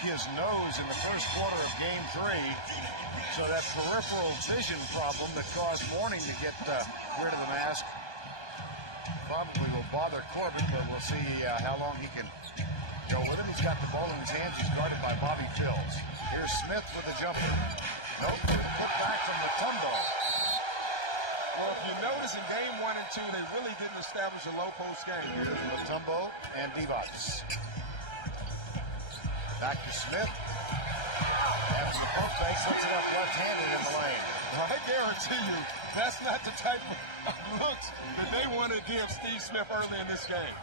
his nose in the first quarter of Game 3. So that peripheral vision problem that caused Mourning to get rid of the mask probably will bother Corbin, but we'll see how long he can go with it. He's got the ball in his hands. He's guarded by Bobby Phills. Here's Smith with the jumper. Nope, put back from Mutombo. Well, if you notice in Game 1 and 2, they really didn't establish a low post game. Here's Mutombo and Divac. Back to Smith. After the post fake, sets it up left-handed in the lane. I guarantee you, that's not the type of looks that they want to give Steve Smith early in this game.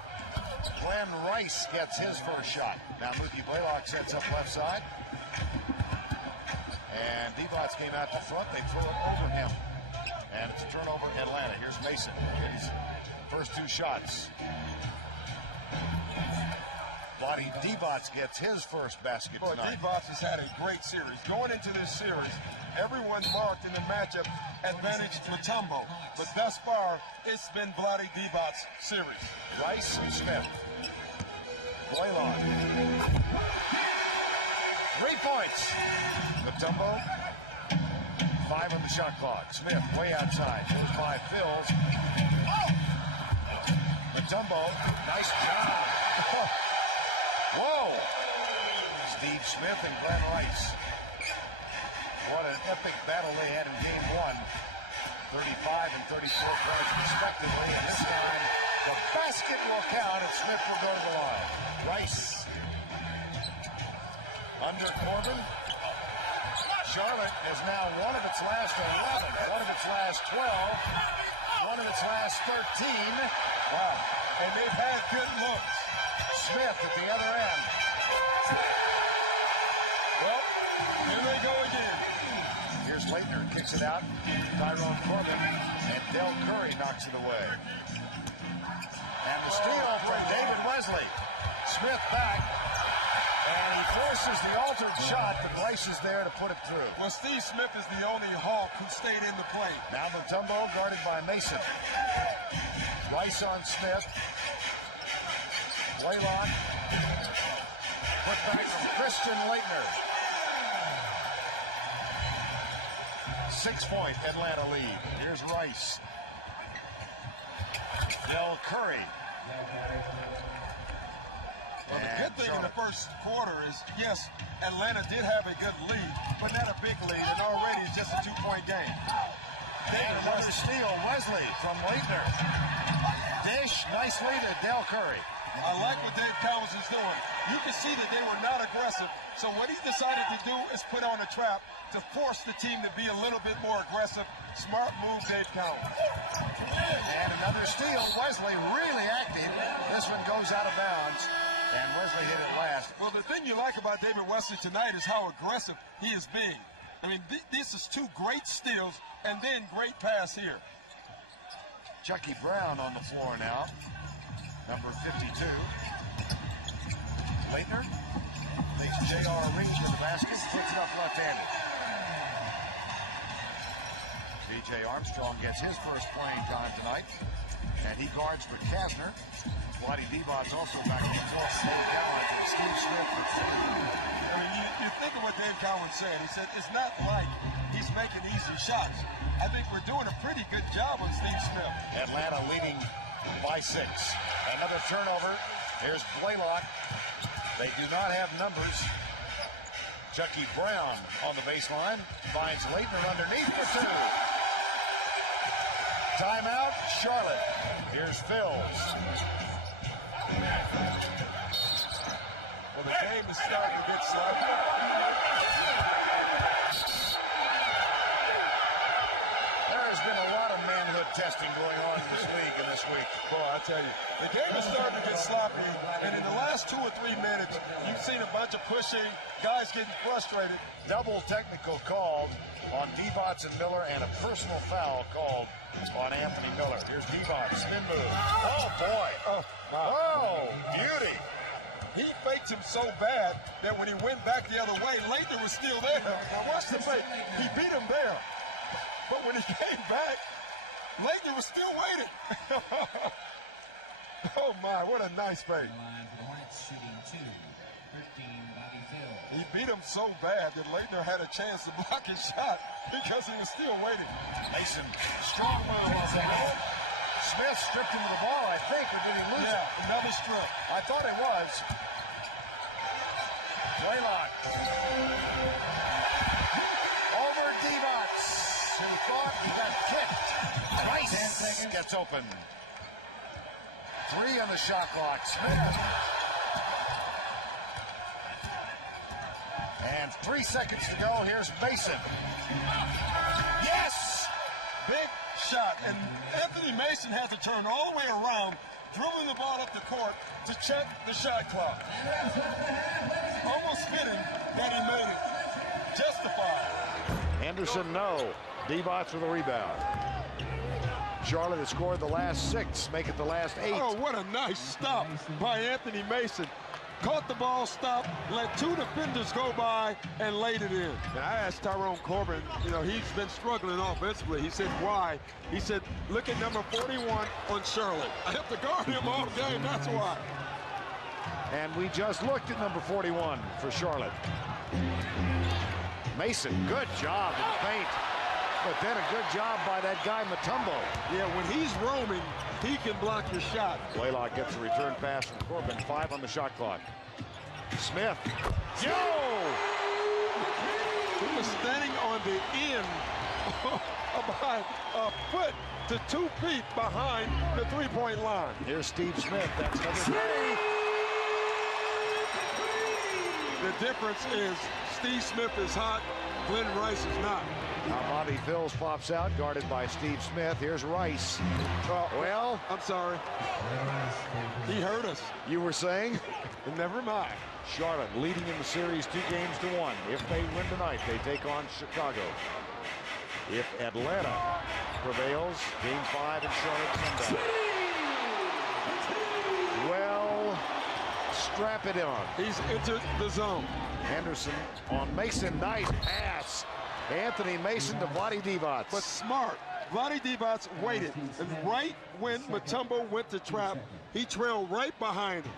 Glen Rice gets his first shot. Now Mookie Blaylock sets up left side. And Divac came out to front. They throw it over him. And it's a turnover Atlanta. Here's Mason. His first two shots. Vlade Divac gets his first basket tonight. Divac has had a great series. Going into this series, everyone marked in the matchup advantage Mutombo. But thus far, it's been Vlade Divac's series. Rice and Smith. Blaylock. 3 points. Mutombo. 5 on the shot clock. Smith way outside. Goes by Phills. Mutombo. Nice job. Whoa! Steve Smith and Glen Rice. What an epic battle they had in Game 1. 35 and 34 points respectively. And this time, the basket will count and Smith will go to the line. Rice. Under Corbin. Charlotte is now one of its last 11, one of its last 12, one of its last 13. Wow. And they've had good looks. Smith at the other end. Well, here they go again. Here's Leitner, kicks it out. Tyrone Corbin and Del Curry knocks it away. And the steal for David Wesley. Smith back. And he forces the altered shot, but Rice is there to put it through. Well, Steve Smith is the only Hawk who stayed in the play. Now Mutombo guarded by Mason. Rice on Smith. Blaylock. Put back from Christian Leitner. 6-point Atlanta lead. Here's Rice. Del Curry. Well, the good thing in the first quarter is, yes, Atlanta did have a good lead, but not a big lead, and already it's just a 2-point game. And another steal, Wesley from Leitner. Dish, nicely to Del Curry. I like what Dave Cowens is doing. You can see that they were not aggressive, so what he decided to do is put on a trap to force the team to be a little bit more aggressive. Smart move, Dave Cowens. And another steal, Wesley really active. This one goes out of bounds. And Wesley hit it last. Well, the thing you like about David Wesley tonight is how aggressive he is being. I mean, this is 2 great steals and then great pass here. Chucky Brown on the floor now, number 52. Leitner makes J.R. reach for the basket, puts it up left-handed. B.J. Armstrong gets his first playing time tonight, and he guards for Kastner. Vlade Divac also back in the floor. Gallant and Steve Smith. I mean, you think of what Dave Cowens said. He said, it's not like he's making easy shots. I think we're doing a pretty good job on Steve Smith. Atlanta leading by 6. Another turnover. Here's Blaylock. They do not have numbers. Chucky Brown on the baseline. Finds Leitner underneath for 2. Timeout, Charlotte. Here's Phills. Well, the game is starting to get sloppy. There has been a lot of manhood testing going on in this league in this week. Boy, I tell you, the game is starting to get sloppy, and in the last 2 or 3 minutes, you've seen a bunch of pushing, guys getting frustrated. Double technical called on Divac and Miller, and a personal foul called on Anthony Miller. Here's Divac, spin move. Oh, boy. Oh, my. Oh, beauty. He faked him so bad that when he went back the other way, Leitner was still there. Now watch the fake. He beat him there. But when he came back, Leitner was still waiting. Oh, my, what a nice fake. beat him so bad that Leitner had a chance to block his shot because he was still waiting. Mason, strong move on that. Smith stripped him of the ball, I think, or did he lose it? Another strip. I thought it was. Blaylock. Over Divac, who thought he got kicked. Rice gets open. 3 on the shot clock. Smith. And 3 seconds to go. Here's Mason. Yes! Big shot. And Anthony Mason has to turn all the way around, dribbling the ball up the court to check the shot clock. Almost fitting that he made it. Justified. Henderson, no. Divac with a rebound. Charlotte has scored the last 6, make it the last 8. Oh, what a nice stop by Anthony Mason. Caught the ball, stopped, let 2 defenders go by, and laid it in. And I asked Tyrone Corbin, you know, he's been struggling offensively. He said, why? He said, look at number 41 on Charlotte. I have to guard him all game, that's why. And we just looked at number 41 for Charlotte. Mason, good job in the paint. But then a good job by that guy, Mutombo. Yeah, when he's roaming, he can block your shot. Blaylock gets a return pass from Corbin. 5 on the shot clock. Smith. Yo! He was standing on the end, about a foot to 2 feet behind the three-point line. Here's Steve Smith. That's number 3. The difference is Steve Smith is hot, Glen Rice is not. Now Bobby Phills pops out, guarded by Steve Smith. Here's Rice. Well, I'm sorry. He hurt us. You were saying? Never mind. Charlotte leading in the series 2-1. If they win tonight, they take on Chicago. If Atlanta prevails, Game 5 in Charlotte Sunday. Well, strap it on. He's entered the zone. Henderson on Mason. Nice pass. Anthony Mason to Vlade Divac. But smart. Vlade Divac waited. And right when Mutombo went to trap, he trailed right behind him.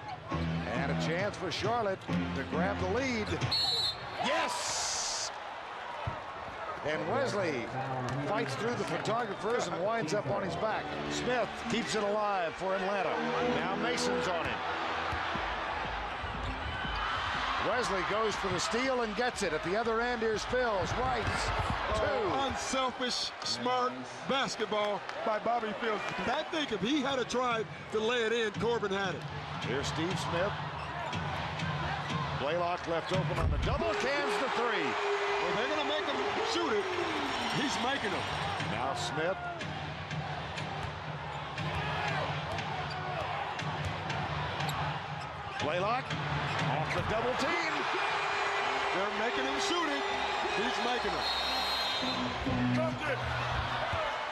And a chance for Charlotte to grab the lead. Yes! And Wesley fights through the photographers and winds up on his back. Smith keeps it alive for Atlanta. Now Mason's on him. Wesley goes for the steal and gets it. At the other end, here's Phills. Right. 2. Unselfish, smart basketball by Bobby Phills. I think if he had a try to lay it in, Corbin had it. Here's Steve Smith. Blaylock left open on the double. Cans the 3. Well, they're going to make him shoot it. He's making them. Now Smith. Blaylock off the double team. They're making him shoot it. He's making them.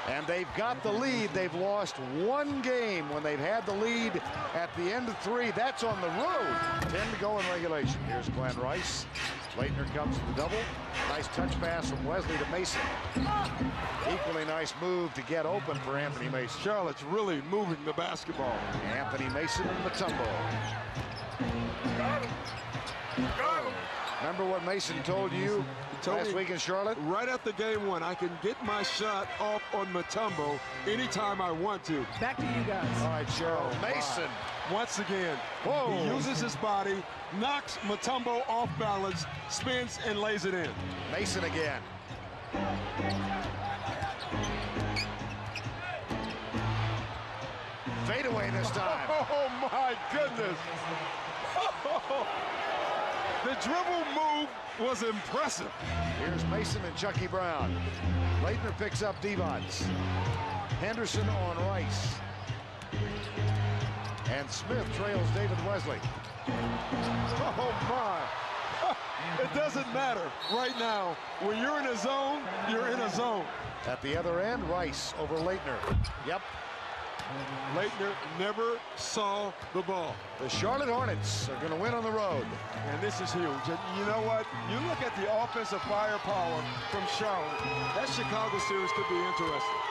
And they've got the lead. They've lost 1 game when they've had the lead at the end of 3. That's on the road. 10 to go in regulation. Here's Glen Rice. Leitner comes to the double. Nice touch pass from Wesley to Mason. Equally nice move to get open for Anthony Mason. Charlotte's really moving the basketball. Anthony Mason and Mutombo. Remember what Mason told you last week in Charlotte? Right after game 1, I can get my shot off on Mutombo anytime I want to. Back to you guys. All right, Cheryl. Mason. Once again, Whoa. He uses his body, knocks Mutombo off balance, spins, and lays it in. Mason again. Fade away this time. Oh, my goodness. The dribble move was impressive. Here's Mason and Chucky Brown. Leitner picks up Divac. Henderson on Rice. And Smith trails David Wesley. Oh, my. It doesn't matter right now. When you're in a zone, you're in a zone. At the other end, Rice over Leitner. Yep. Leitner never saw the ball. The Charlotte Hornets are going to win on the road. And this is huge. And you know what? You look at the offensive firepower from Charlotte. That Chicago series could be interesting.